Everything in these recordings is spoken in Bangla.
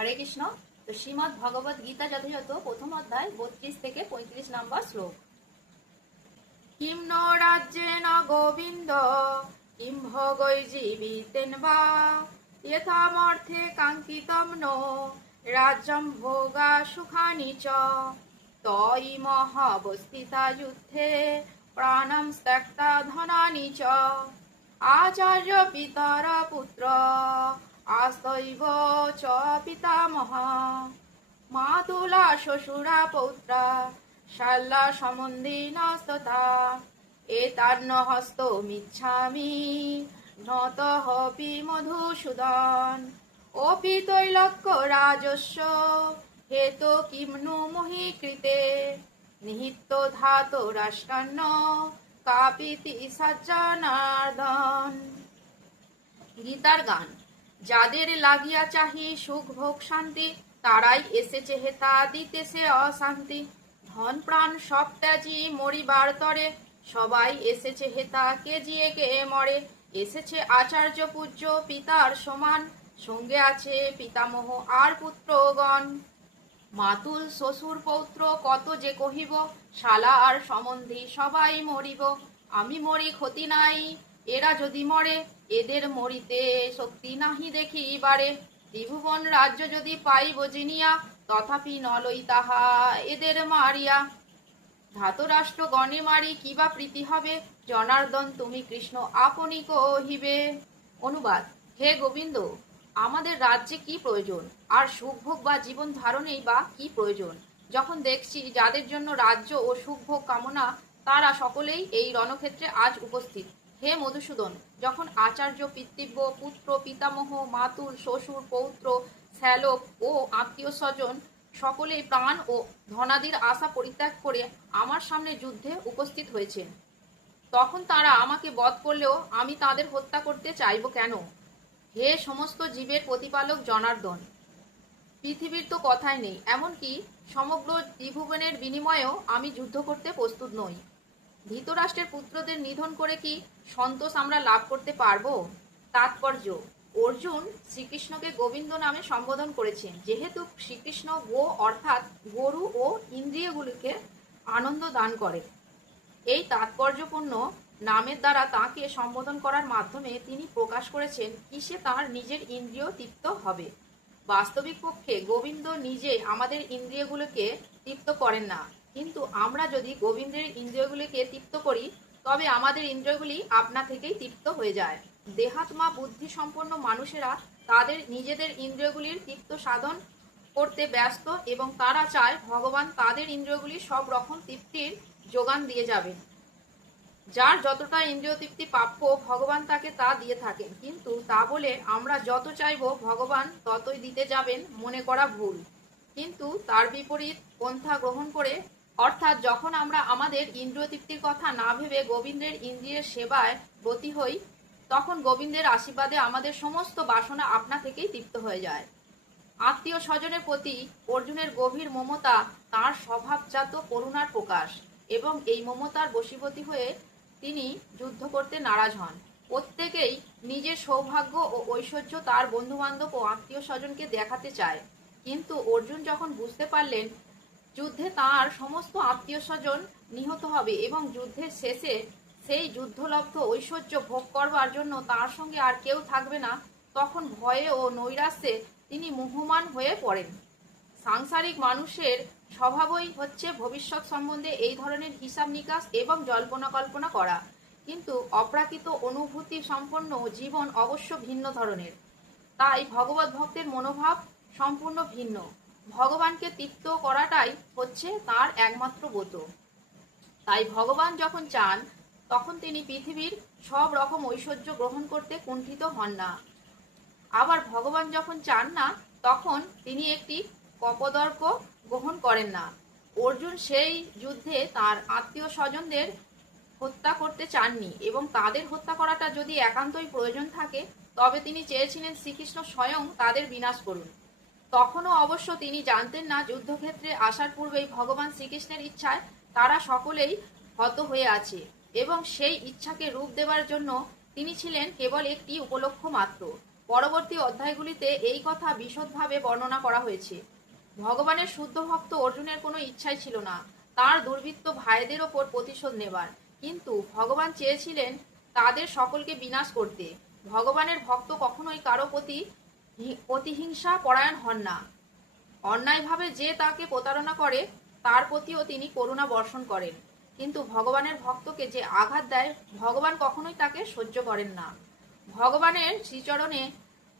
হরে কৃষ্ণ। তো শ্রীমদ্ ভগবদ গীতা যথাযথ প্রথম অধ্যায় 32 থেকে 35 নম্বর শ্লোক। কিম নো রাজ্যেন গোবিন্দ কিম ভোগৈ জীবিতেন বা যথামর্থে কাঙ্ক্ষিতম নো রাজ্যম ভোগা সুখানি চ তৈ মহাবস্থিতা যুদ্ধে প্রাণম ত্যক্তা ধনানি চ আচার্য পিতর পুত্র আস্তৈব চ পিতামহ মাতুলা শ্বশুরা পৌত্রা শাল্লা সমন্দিনস্তথা এতান্ন হস্তমিচ্ছামি নতঃপি মধুসূদন অপি তৈলক্য রাজস্ব হেতো কিম্নু মোহি কৃতে নিহিত ধাতো রাষ্ট্রান্ন কাপিতি সজ্জনার্দন। গীতার গান। যাদের লাগিয়া চাহি সুখ ভোগ শান্তি, তারাই এসেছে হেতা দিতেছে অশান্তি। ধন প্রাণ সব ত্যাজি মরিবার তরে, সবাই এসেছে হেতা কে জিয়ে কে মরে। এসেছে আচার্য পূজ্য পিতার সমান, সঙ্গে আছে পিতামহ আর পুত্রগণ। মাতুল শ্বশুর পৌত্র কত যে কহিব, শালা আর সম্বন্ধী সবাই মরিব। আমি মরি ক্ষতি নাই, এরা যদি মরে, এদের মরিতে শক্তি নাহি দেখিবারে। ত্রিভুবন রাজ্য যদি পাইব জিনিয়া, তথাপি নলই তাহা এদের মারিয়া। ধাতরাষ্ট্র গণে মারি কিবা প্রীতি হবে, জনার্দন তুমি কৃষ্ণ আপনি কহিবে। অনুবাদ। হে গোবিন্দ, আমাদের রাজ্যে কি প্রয়োজন, আর সুখভোগ বা জীবন ধারণেই বা কি প্রয়োজন, যখন দেখছি যাদের জন্য রাজ্য ও সুখভোগ কামনা, তারা সকলেই এই রণক্ষেত্রে আজ উপস্থিত। হে মধুসূদন, যখন আচার্য পিতৃব্য পুত্র পিতামহ মাতুল শ্বশুর পৌত্র শ্যালক ও আত্মীয় স্বজন সকলেই প্রাণ ও ধনাদির আশা পরিত্যাগ করে আমার সামনে যুদ্ধে উপস্থিত হয়েছেন, তখন তারা আমাকে বধ করলেও আমি তাদের হত্যা করতে চাইব কেন? হে সমস্ত জীবের প্রতিপালক জনার্দন, পৃথিবীর তো কথাই নেই, এমনকি সমগ্র ত্রিভুবনের বিনিময়েও আমি যুদ্ধ করতে প্রস্তুত নই। ধৃতরাষ্ট্রের পুত্রদের নিধন করে কি সন্তোষ আমরা লাভ করতে পারবো? তাৎপর্য: অর্জুন শ্রীকৃষ্ণকে গোবিন্দ নামে সম্বোধন করেছেন, যেহেতু শ্রীকৃষ্ণ গো অর্থাৎ গরু ও ইন্দ্রিয়গুলিকে আনন্দ দান করে। এই তাৎপর্যপূর্ণ নামের দ্বারা তাঁকে সম্বোধন করার মাধ্যমে তিনি প্রকাশ করেছেন কিসে তাঁর নিজের ইন্দ্রিয় তৃপ্ত হবে। বাস্তবিক পক্ষে গোবিন্দ নিজে আমাদের ইন্দ্রিয়গুলোকে তৃপ্ত করেন না, কিন্তু আমরা যদি গোবিন্দের ইন্দ্রিয়গুলিকে তৃপ্ত করি, তবে আমাদের ইন্দ্রিয়গুলি আপনা থেকেই তৃপ্ত হয়ে যায়। দেহাত্মা বুদ্ধি সম্পন্ন মানুষেরা তাদের নিজেদের ইন্দ্রিয়গুলির তৃপ্ত সাধন করতে ব্যস্ত, এবং তারা চায় ভগবান তাদের ইন্দ্রিয়গুলি সব রকম তৃপ্তির যোগান দিয়ে যাবেন। যার যতটা ইন্দ্রিয় তৃপ্তি প্রাপ্য, ভগবান তাকে তা দিয়ে থাকেন, কিন্তু তা বলে আমরা যত চাইব ভগবান ততই দিতে যাবেন মনে করা ভুল। কিন্তু তার বিপরীত পন্থা গ্রহণ করে, অর্থাৎ যখন আমরা আমাদের ইন্দ্রিয় তৃপ্তির কথা না ভেবে গোবিন্দের ইন্দ্রিয়ের সেবায় ব্রতী হই, তখন গোবিন্দের আশীর্বাদে আমাদের সমস্ত বাসনা আপনা থেকেই তৃপ্ত হয়ে যায়। আত্মীয় স্বজনের প্রতি অর্জুনের গভীর মমতা তাঁর স্বভাবজাত করুণার প্রকাশ, এবং এই মমতার বশীভূত হয়ে তিনি যুদ্ধ করতে নারাজ হন। প্রত্যেকেই নিজের সৌভাগ্য ও ঐশ্বর্য তার বন্ধুবান্ধব ও আত্মীয় স্বজনকে দেখাতে চায়, কিন্তু অর্জুন যখন বুঝতে পারলেন যুদ্ধে তাঁর সমস্ত আত্মীয় স্বজন নিহত হবে এবং যুদ্ধের শেষে সেই যুদ্ধলব্ধ ঐশ্বর্য ভোগ করবার জন্য তার সঙ্গে আর কেউ থাকবে না, তখন ভয়ে ও নৈরাশ্যে তিনি মোহমান হয়ে পড়েন। সাংসারিক মানুষের স্বভাবই হচ্ছে ভবিষ্যৎ সম্বন্ধে এই ধরনের হিসাব নিকাশ এবং জল্পনা কল্পনা করা, কিন্তু অপ্রাকৃত অনুভূতি সম্পন্ন জীবন অবশ্য ভিন্ন ধরনের। তাই ভগবত ভক্তের মনোভাব সম্পূর্ণ ভিন্ন। ভগবানকে তৃপ্ত করাটাই হচ্ছে তার একমাত্র ব্রত। তাই ভগবান যখন চান, তখন তিনি পৃথিবীর সব রকম ঐশ্বর্য গ্রহণ করতে কুণ্ঠিত হন না। আবার ভগবান যখন চান না, তখন তিনি একটি কপদর্প গ্রহণ করেন না। অর্জুন সেই যুদ্ধে তার আত্মীয় স্বজনদের হত্যা করতে চাননি, এবং তাদের হত্যা করাটা যদি একান্তই প্রয়োজন থাকে, তবে তিনি চেয়েছিলেন শ্রীকৃষ্ণ স্বয়ং তাদের বিনাশ করুন। তখনও অবশ্য তিনি জানতেন না যুদ্ধক্ষেত্রে আসার পূর্বেই ভগবান শ্রীকৃষ্ণের ইচ্ছায় তারা সকলেই হত হয়ে আছে, এবং সেই ইচ্ছাকে রূপ দেবার জন্য তিনি ছিলেন কেবল একটি উপলক্ষ মাত্র। পরবর্তী অধ্যায়গুলিতে এই কথা বিশদভাবে বর্ণনা করা হয়েছে। ভগবানের শুদ্ধ ভক্ত অর্জুনের কোনো ইচ্ছাই ছিল না তার দুর্বৃত্ত ভাইদের ওপর প্রতিশোধ নেবার, কিন্তু ভগবান চেয়েছিলেন তাদের সকলকে বিনাশ করতে। ভগবানের ভক্ত কখনোই কারো প্রতি প্রতিহিংসা পরায়ণ হন না। অন্যায়ভাবে যে তাকে প্রতারণা করে তার প্রতিও তিনি করুণা বর্ষণ করেন, কিন্তু ভগবানের ভক্তকে যে আঘাত দেয় ভগবান কখনোই তাকে সহ্য করেন না। ভগবানের শ্রীচরণে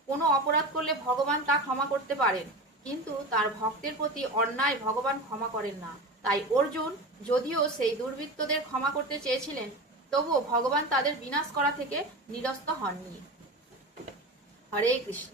কোনো অপরাধ করলে ভগবান তা ক্ষমা করতে পারেন, কিন্তু তার ভক্তের প্রতি অন্যায় ভগবান ক্ষমা করেন না। তাই অর্জুন যদিও সেই দুর্বৃত্তদের ক্ষমা করতে চেয়েছিলেন, তবুও ভগবান তাদের বিনাশ করা থেকে নিরস্ত হননি। হরে কৃষ্ণ।